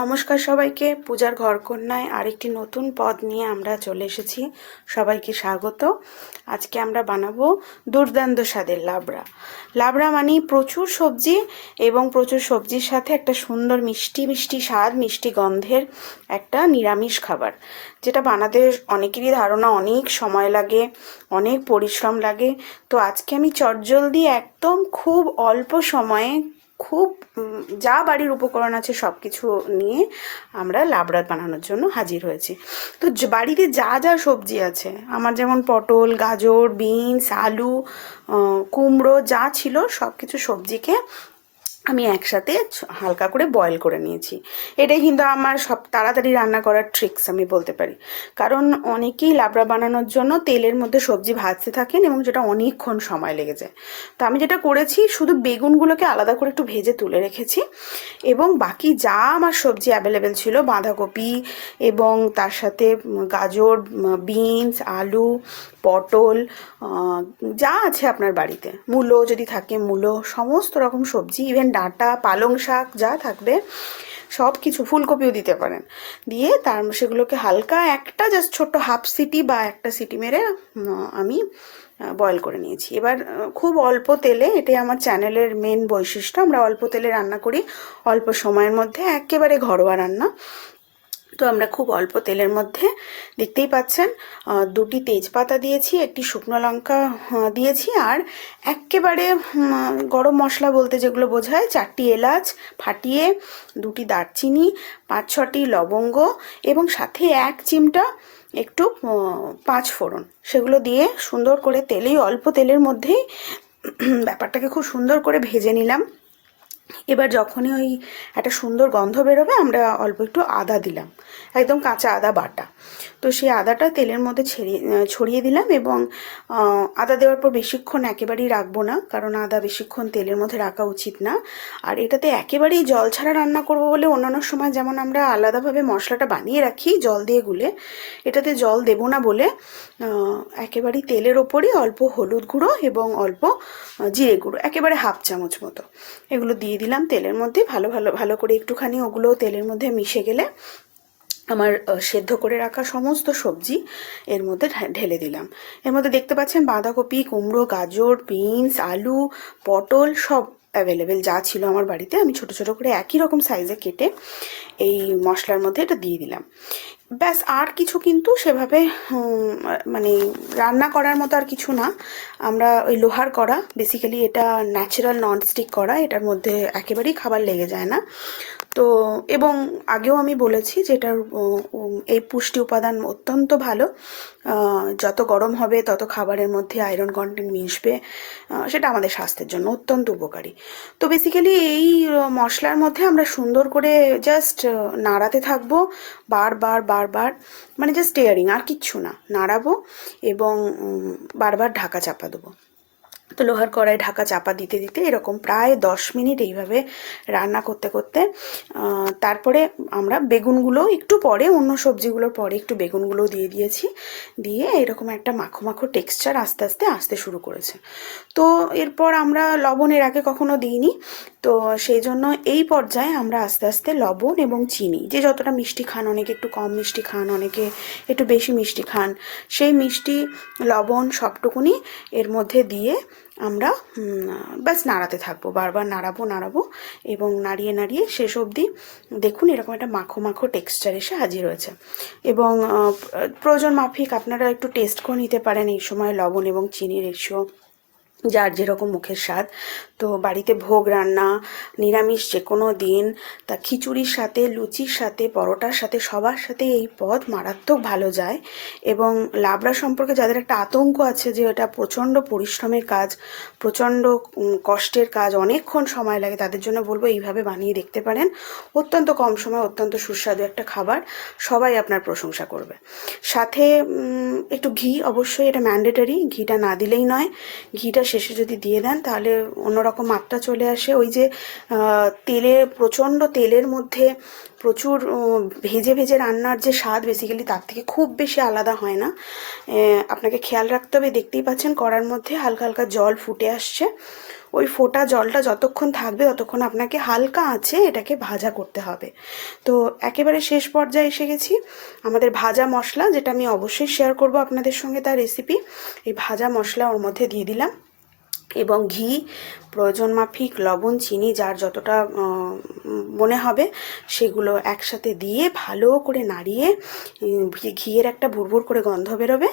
নমস্কার সবাইকে। পূজার ঘরকন্যায় আরেকটি নতুন পদ নিয়ে আমরা চলে এসেছি। সবাইকে স্বাগত। আজকে আমরা বানাবো দুর্দান্ত স্বাদের লাবড়া। লাবড়া মানে প্রচুর সবজি এবং প্রচুর সবজির সাথে একটা সুন্দর মিষ্টি মিষ্টি স্বাদ, মিষ্টি গন্ধের একটা নিরামিষ খাবার, যেটা বানাতে অনেকেরই ধারণা অনেক সময় লাগে, অনেক পরিশ্রম লাগে। তো আজকে আমি চটজলদি একদম খুব অল্প সময়ে খুব যা বাড়ির উপকরণ আছে সব কিছু নিয়ে আমরা লাবড়া বানানোর জন্য হাজির হয়েছি। তো বাড়িতে যা যা সবজি আছে আমার, যেমন পটল, গাজর, বিনস, আলু, কুমড়ো যা ছিল সব কিছু সবজিকে আমি একসাথে হালকা করে বয়েল করে নিয়েছি। এটাই কিন্তু আমার সব তাড়াতাড়ি রান্না করার ট্রিক্স আমি বলতে পারি, কারণ অনেকেই লাবড়া বানানোর জন্য তেলের মধ্যে সবজি ভাজতে থাকেন এবং যেটা অনেকক্ষণ সময় লেগে যায়। তো আমি যেটা করেছি, শুধু বেগুনগুলোকে আলাদা করে একটু ভেজে তুলে রেখেছি এবং বাকি যা আমার সবজি অ্যাভেলেবেল ছিল, বাঁধাকপি এবং তার সাথে গাজর, বিনস, আলু, পটল, যা আছে আপনার বাড়িতে, মূলো যদি থাকে মূলো, সমস্ত রকম সবজি, ইভেন ডাঁটা, পালং শাক যা থাকবে সব কিছু, ফুলকপিও দিতে পারেন, দিয়ে সেগুলোকে হালকা একটা জাস্ট ছোট্ট হাফ সিটি বা একটা সিটি মেরে আমি বয়েল করে নিয়েছি। এবার খুব অল্প তেলে, এটাই আমার চ্যানেলের মেন বৈশিষ্ট্য, আমরা অল্প তেলে রান্না করি, অল্প সময়ের মধ্যে, একেবারে ঘরোয়া রান্না। তো আমরা খুব অল্প তেলের মধ্যে, দেখতেই পাচ্ছেন, দুটি তেজপাতা দিয়েছি, একটি শুকনো লঙ্কা দিয়েছি, আর একেবারে গরম মশলা বলতে যেগুলো বোঝায়, 4টি এলাচ ফাটিয়ে, 2টি দারচিনি, 5-6টি লবঙ্গ এবং সাথে 1 চিমটা একটু 5 ফোড়ন, সেগুলো দিয়ে সুন্দর করে তেলেই, অল্প তেলের মধ্যেই ব্যাপারটাকে খুব সুন্দর করে ভেজে নিলাম। এবার যখনই ওই একটা সুন্দর গন্ধ বেরোবে, আমরা অল্প একটু আদা দিলাম, একদম কাঁচা আদা বাটা। তো সেই আদাটা তেলের মধ্যে ছড়িয়ে দিলাম এবং আদা দেওয়ার পর বেশিক্ষণ একেবারেই রাখবো না, কারণ আদা বেশিক্ষণ তেলের মধ্যে রাখা উচিত না। আর এটাতে একেবারেই জল ছাড়া রান্না করবো বলে, অন্যান্য সময় যেমন আমরা আলাদাভাবে মশলাটা বানিয়ে রাখি জল দিয়ে গুলে, এটাতে জল দেবো না বলে একেবারেই তেলের ওপরই অল্প হলুদ গুঁড়ো এবং অল্প জিরে গুঁড়ো, একেবারে হাফ চামচ মতো, এগুলো দিয়ে দিলাম তেলের মধ্যে। ভালো ভালো ভালো করে একটুখানি ওগুলো তেলের মধ্যে মিশে গেলে আমার সেদ্ধ করে রাখা সমস্ত সবজি এর মধ্যে ঢেলে দিলাম। এর মধ্যে দেখতে পাচ্ছেন বাঁধাকপি, কুমড়ো, গাজর, বিনস, আলু, পটল সব অ্যাভেলেবেল যা ছিল আমার বাড়িতে, আমি ছোট ছোট করে একই রকম সাইজে কেটে এই মশলার মধ্যে এটা দিয়ে দিলাম। ব্যাস, আর কিছু কিন্তু সেভাবে মানে রান্না করার মতো আর কিছু না। আমরা ওই লোহার কড়া, বেসিক্যালি এটা ন্যাচারাল ননস্টিক কড়া, এটার মধ্যে একেবারেই খাবার লেগে যায় না। তো এবং আগেও আমি বলেছি যে এটার এই পুষ্টি উপাদান অত্যন্ত ভালো, যত গরম হবে তত খাবারের মধ্যে আয়রন কন্টেন্ট মিশবে, সেটা আমাদের স্বাস্থ্যের জন্য অত্যন্ত উপকারী। তো বেসিক্যালি এই মশলার মধ্যে আমরা সুন্দর করে জাস্ট নাড়াতে থাকবো, বারবার বারবার, মানে জাস্ট স্টিয়ারিং, আর কিচ্ছু না, নাড়াবো এবং বারবার ঢাকা চাপা দেবো। তো লোহার কড়াই ঢাকা চাপা দিতে দিতে এরকম প্রায় 10 মিনিট এইভাবে রান্না করতে করতে তারপরে আমরা বেগুনগুলো একটু পরে, অন্য সবজিগুলোর পরে একটু বেগুনগুলোও দিয়ে দিয়েছি, দিয়ে এরকম একটা মাখো মাখো টেক্সচার আস্তে আস্তে আসতে শুরু করেছে। তো এরপর আমরা লবণ এর আগে কখনো দিইনি, তো সেই জন্য এই পর্যায়ে আমরা আস্তে আস্তে লবণ এবং চিনি, যে যতটা মিষ্টি খান, অনেকে একটু কম মিষ্টি খান, অনেকে একটু বেশি মিষ্টি খান, সেই মিষ্টি লবণ সবটুকুনি এর মধ্যে দিয়ে আমরা ব্যাস নাড়াতে থাকবো, বারবার নাড়াবো এবং নাড়িয়ে নাড়িয়ে শেষ অবধি দেখুন এরকম একটা মাখো মাখো টেক্সচার এসে হাজির হয়েছে। এবং প্রয়োজন মাফিক আপনারা একটু টেস্ট করে নিতে পারেন এই সময় লবণ এবং চিনির রেশিও, যার যেরকম মুখের স্বাদ। তো বাড়িতে ভোগ রান্না, নিরামিষ যে কোনো দিন, তা খিচুড়ির সাথে, লুচির সাথে, পরোটার সাথে, সবার সাথে এই পদ মারাত্মক ভালো যায়। এবং লাবড়া সম্পর্কে যাদের একটা আতঙ্ক আছে যে এটা প্রচণ্ড পরিশ্রমের কাজ, প্রচণ্ড কষ্টের কাজ, অনেকক্ষণ সময় লাগে, তাদের জন্য বলবো এইভাবে বানিয়ে দেখতে পারেন। অত্যন্ত কম সময় অত্যন্ত সুস্বাদু একটা খাবার, সবাই আপনার প্রশংসা করবে। সাথে একটু ঘি, অবশ্যই এটা ম্যান্ডেটরি, ঘিটা না দিলেই নয়। ঘিটা শেষে যদি দিয়ে দেন তাহলে অন্যরকম মাত্রা চলে আসে। ওই যে প্রচণ্ড তেলের মধ্যে প্রচুর ভেজে ভেজে রান্নার যে স্বাদ, বেসিক্যালি তার থেকে খুব বেশি আলাদা হয় না। আপনাকে খেয়াল রাখতে হবে, দেখতেই পাচ্ছেন কড়ার মধ্যে হালকা হালকা জল ফুটে আসছে, ওই ফোটা জলটা যতক্ষণ থাকবে ততক্ষণ আপনাকে হালকা আঁচে এটাকে ভাজা করতে হবে। তো একেবারে শেষ পর্যায়ে এসে গেছি। আমাদের ভাজা মশলা, যেটা আমি অবশ্যই শেয়ার করব আপনাদের সঙ্গে তার রেসিপি, এই ভাজা মশলা ওর মধ্যে দিয়ে দিলাম এবং ঘি, প্রয়োজন মাফিক লবণ, চিনি, যার যতটা মনে হবে সেগুলো একসাথে দিয়ে ভালো করে নাড়িয়ে ঘিয়ের একটা ভুরভুর করে গন্ধ বেরোবে।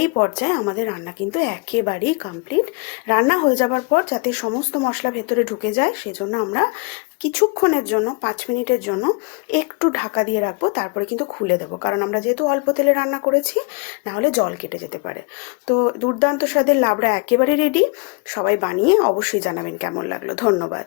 এই পর্যায়ে আমাদের রান্না কিন্তু একেবারেই কমপ্লিট। রান্না হয়ে যাবার পর যাতে সমস্ত মশলা ভেতরে ঢুকে যায় সেজন্য আমরা কিছুক্ষণের জন্য 5 মিনিটের জন্য একটু ঢাকা দিয়ে রাখবো, তারপরে কিন্তু খুলে দেবো, কারণ আমরা যেহেতু অল্প তেলে রান্না করেছি, নাহলে জল কেটে যেতে পারে। তো দুর্দান্ত স্বাদের লাবড়া একেবারে রেডি। সবাই বানিয়ে অবশ্যই জানাবেন কেমন লাগলো। ধন্যবাদ।